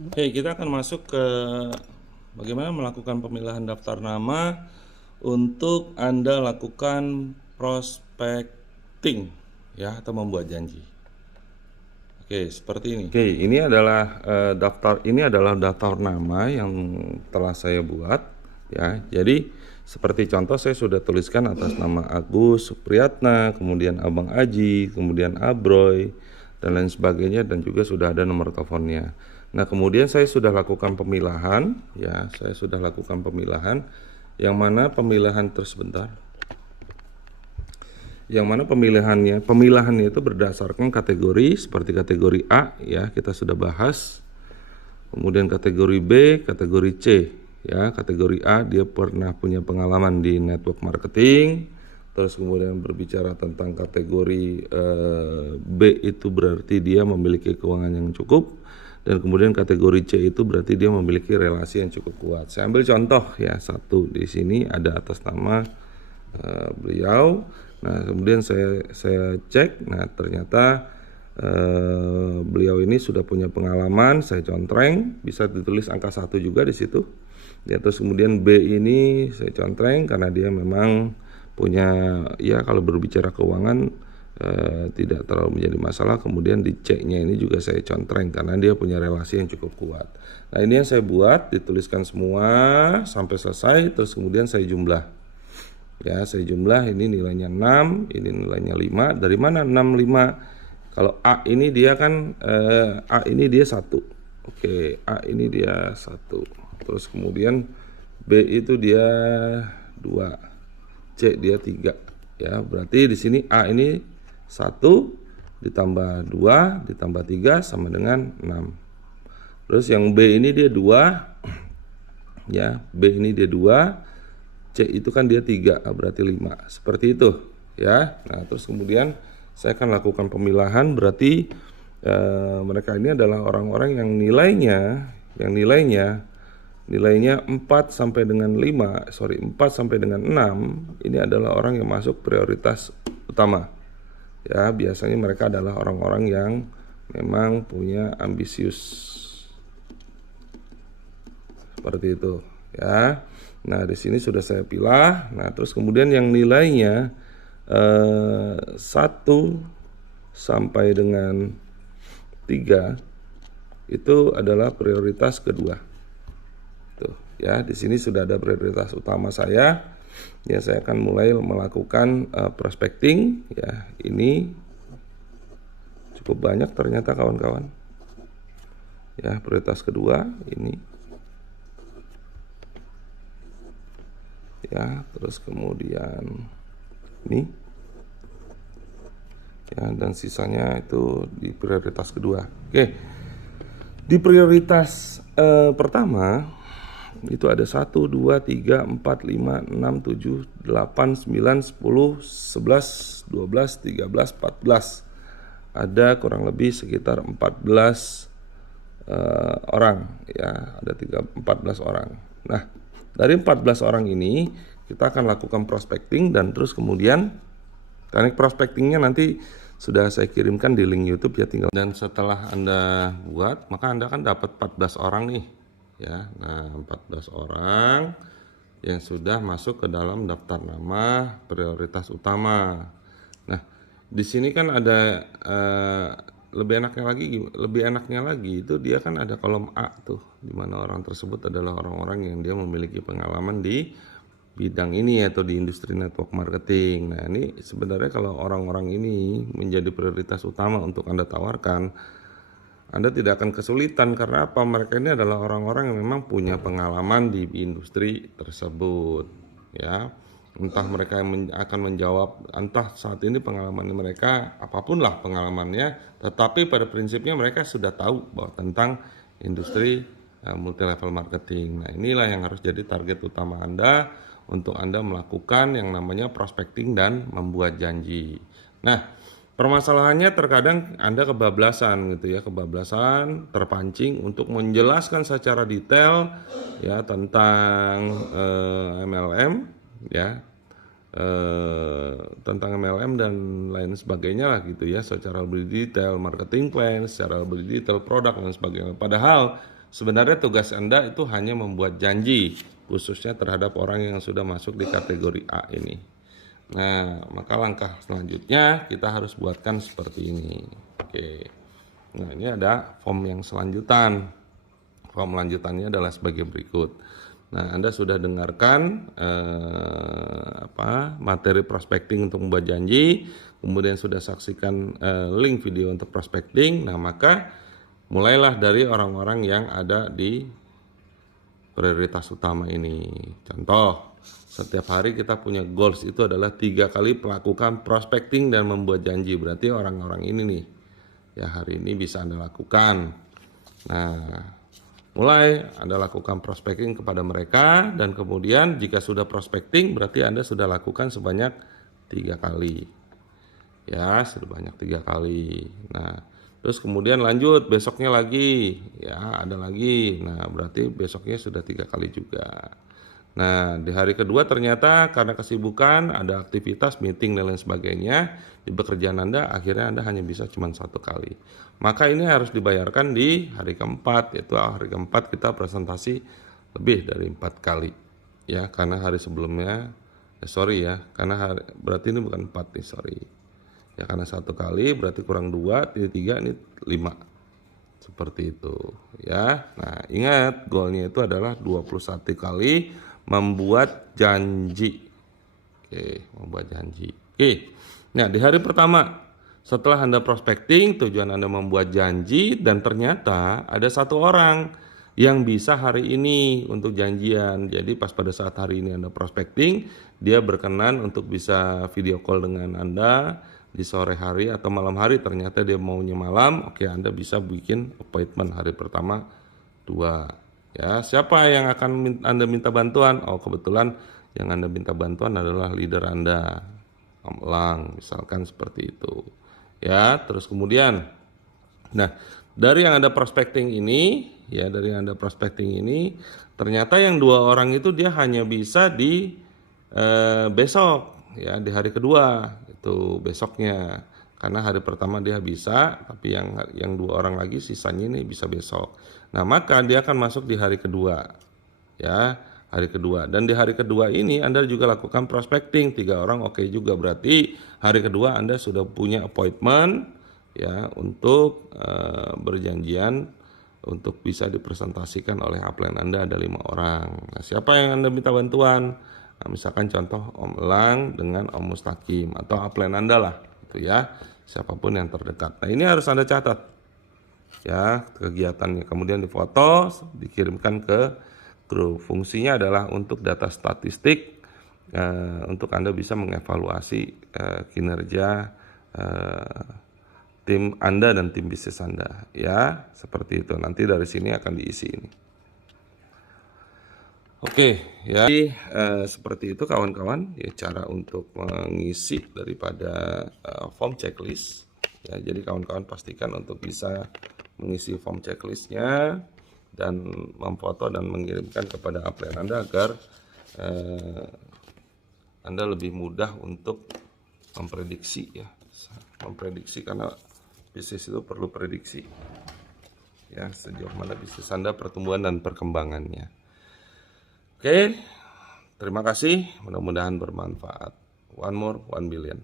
Oke, kita akan masuk ke bagaimana melakukan pemilahan daftar nama untuk Anda lakukan prospecting ya atau membuat janji. Oke, seperti ini. Oke, ini adalah daftar nama yang telah saya buat ya. Jadi seperti contoh saya sudah tuliskan atas nama Agus Supriyatna, kemudian Abang Aji, kemudian Abroy dan lain sebagainya, dan juga sudah ada nomor teleponnya. Nah, kemudian saya sudah lakukan pemilahan ya, yang mana pemilahan tersebentar. Yang mana pemilahannya itu berdasarkan kategori, seperti kategori A ya, kita sudah bahas. Kemudian kategori B, kategori C ya. Kategori A dia pernah punya pengalaman di network marketing. Terus kemudian berbicara tentang kategori B itu berarti dia memiliki keuangan yang cukup, dan kemudian kategori C itu berarti dia memiliki relasi yang cukup kuat. Saya ambil contoh ya, satu di sini ada atas nama beliau. Nah, kemudian saya cek, nah ternyata beliau ini sudah punya pengalaman, saya contreng, bisa ditulis angka 1 juga di situ. Ya, terus kemudian B ini saya contreng karena dia memang punya, ya kalau berbicara keuangan tidak terlalu menjadi masalah. Kemudian di C-nya ini juga saya contreng karena dia punya relasi yang cukup kuat. Nah, ini yang saya buat, dituliskan semua sampai selesai, terus kemudian saya jumlah. Ya, saya jumlah, ini nilainya 6, ini nilainya 5. Dari mana 6, 5? Kalau A ini dia kan A ini dia 1. Oke, A ini dia 1. Terus kemudian B itu dia 2. C dia 3. Ya, berarti di sini A ini 1 ditambah 2 ditambah 3 sama dengan 6. Terus yang B ini dia 2. Ya, B ini dia 2. C itu kan dia 3, berarti 5. Seperti itu ya. Nah, terus kemudian saya akan lakukan pemilahan, berarti mereka ini adalah orang-orang yang nilainya 4 sampai dengan 4 sampai dengan 6, ini adalah orang yang masuk prioritas utama. Ya, biasanya mereka adalah orang-orang yang memang punya ambisius. Seperti itu ya. Nah, di sini sudah saya pilah. Nah, terus kemudian yang nilainya 1 sampai dengan 3 itu adalah prioritas kedua. Tuh, ya, di sini sudah ada prioritas utama saya. Ya, saya akan mulai melakukan prospecting ya. Ini cukup banyak ternyata kawan-kawan. Ya, prioritas kedua ini. Ya, terus kemudian ini ya, dan sisanya itu di prioritas kedua. Oke, di prioritas pertama itu ada 1, 2, 3, 4, 5, 6, 7, 8, 9, 10, 11, 12, 13, 14. Ada kurang lebih sekitar 14 orang ya, ada 14 orang. Nah, dari 14 orang ini kita akan lakukan prospecting, dan terus kemudian teknik prospectingnya nanti sudah saya kirimkan di link YouTube ya, tinggal. Dan setelah Anda buat, maka Anda kan dapat 14 orang nih ya. Nah, 14 orang yang sudah masuk ke dalam daftar nama prioritas utama. Nah, di sini kan ada lebih enaknya lagi itu dia kan ada kolom A tuh, di mana orang tersebut adalah orang-orang yang dia memiliki pengalaman di bidang ini atau di industri network marketing. Nah, ini sebenarnya kalau orang-orang ini menjadi prioritas utama untuk Anda tawarkan, Anda tidak akan kesulitan. Karena apa? Mereka ini adalah orang-orang yang memang punya pengalaman di industri tersebut ya. Entah mereka akan menjawab, entah saat ini pengalaman mereka apapun lah pengalamannya, tetapi pada prinsipnya mereka sudah tahu bahwa tentang industri multi level marketing. Nah, inilah yang harus jadi target utama Anda untuk Anda melakukan yang namanya prospecting dan membuat janji. Nah, permasalahannya terkadang Anda kebablasan gitu ya, terpancing untuk menjelaskan secara detail ya tentang MLM ya, tentang MLM dan lain sebagainya lah gitu ya, secara lebih detail marketing plan, secara lebih detail produk dan sebagainya. Padahal sebenarnya tugas Anda itu hanya membuat janji, khususnya terhadap orang yang sudah masuk di kategori A ini. Nah, maka langkah selanjutnya kita harus buatkan seperti ini. Oke. Nah, ini ada form yang selanjutan. Form lanjutannya adalah sebagai berikut. Nah, Anda sudah dengarkan materi prospecting untuk membuat janji, kemudian sudah saksikan link video untuk prospecting. Nah, maka mulailah dari orang-orang yang ada di prioritas utama ini. Contoh, setiap hari kita punya goals itu adalah 3 kali melakukan prospecting dan membuat janji. Berarti orang-orang ini nih, ya hari ini bisa Anda lakukan. Nah, mulai Anda lakukan prospecting kepada mereka, dan kemudian jika sudah prospecting berarti Anda sudah lakukan sebanyak 3 kali. Ya, sebanyak 3 kali. Nah, terus kemudian lanjut besoknya lagi, ya ada lagi. Nah, berarti besoknya sudah 3 kali juga. Nah, di hari kedua ternyata karena kesibukan, ada aktivitas, meeting dan lain sebagainya di pekerjaan Anda, akhirnya Anda hanya bisa cuma 1 kali. Maka ini harus dibayarkan di hari keempat, yaitu hari keempat kita presentasi lebih dari 4 kali. Ya, karena hari sebelumnya, berarti ini bukan 4 nih, sorry. Ya, karena 1 kali berarti kurang 2, 3, ini 5. Seperti itu, ya. Nah, ingat goalnya itu adalah 21 kali membuat janji. Oke, membuat janji. Oke. Nah, di hari pertama setelah Anda prospecting, tujuan Anda membuat janji, dan ternyata ada 1 orang yang bisa hari ini untuk janjian. Jadi pas pada saat hari ini Anda prospecting, dia berkenan untuk bisa video call dengan Anda di sore hari atau malam hari. Ternyata dia maunya malam. Oke, Anda bisa bikin appointment hari pertama 2. Ya, siapa yang akan Anda minta bantuan? Oh, kebetulan yang Anda minta bantuan adalah leader Anda, Om Elang, misalkan seperti itu. Ya, terus kemudian, nah dari yang Anda prospecting ini, ternyata yang 2 orang itu dia hanya bisa di besok, ya di hari kedua itu besoknya. Karena hari pertama dia bisa, tapi yang 2 orang lagi sisanya ini bisa besok. Nah, maka dia akan masuk di hari kedua. Ya, hari kedua. Dan di hari kedua ini Anda juga lakukan prospecting 3 orang, oke juga. Berarti hari kedua Anda sudah punya appointment ya untuk berjanjian untuk bisa dipresentasikan oleh upline Anda, ada 5 orang. Nah, siapa yang Anda minta bantuan? Nah, misalkan contoh Om Elang dengan Om Mustaqim atau upline Anda lah. Ya, siapapun yang terdekat. Nah, ini harus Anda catat ya kegiatannya, kemudian difoto, dikirimkan ke grup. Fungsinya adalah untuk data statistik, untuk Anda bisa mengevaluasi kinerja tim Anda dan tim bisnis Anda, ya seperti itu. Nanti dari sini akan diisi ini. Oke, ya. Jadi, seperti itu kawan-kawan, ya cara untuk mengisi daripada form checklist. Ya, jadi kawan-kawan pastikan untuk bisa mengisi form checklistnya dan memfoto dan mengirimkan kepada upline Anda agar Anda lebih mudah untuk memprediksi ya, memprediksi karena bisnis itu perlu prediksi. Ya, sejauh mana bisnis Anda pertumbuhan dan perkembangannya. Oke, terima kasih. Mudah-mudahan bermanfaat. One more, 1 billion.